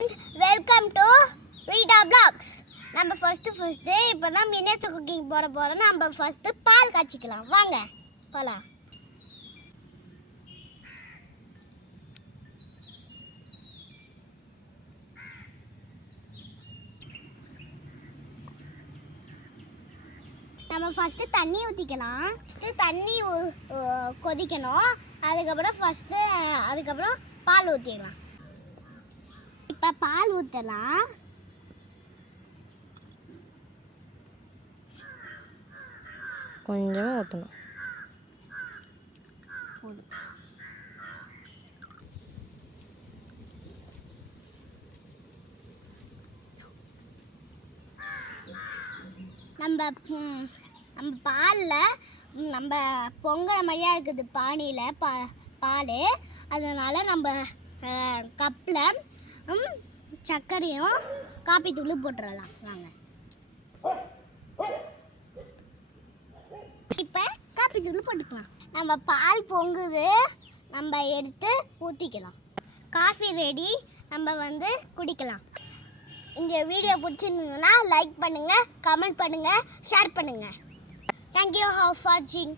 Welcome to Reeta blocks. நம்ம first இப்போ தான் மினியேச்சர் குக்கிங் போட போகிறோம். நம்ம ஃபர்ஸ்ட் பால் காய்ச்சிக்கலாம். வாங்க போகலாம். நம்ம ஃபஸ்ட்டு தண்ணி ஊற்றிக்கலாம். தண்ணி கொதிக்கணும். அதுக்கப்புறம் பால் ஊற்றிடலாம். இப்போ பால் ஊற்றலாம். கொஞ்சமாக ஊற்றணும். நம்ம பாலில் நம்ம பொங்குற மாதிரியா இருக்குது பானியில் பால். அதனால் நம்ம கப்பில் சர்க்கரையும் காப்பி தூள் போட்டுடலாம். வாங்க இப்போ காப்பி தூள் போட்டுக்கலாம். நம்ம பால் பொங்குது, நம்ம எடுத்து ஊற்றிக்கலாம். Coffee ready. நம்ம குடிக்கலாம். இந்த வீடியோ பிடிச்சிருந்ததுன்னா லைக் பண்ணுங்கள், கமெண்ட் பண்ணுங்கள், ஷேர் பண்ணுங்கள். தேங்க்யூ ஃபார் வாட்சிங்.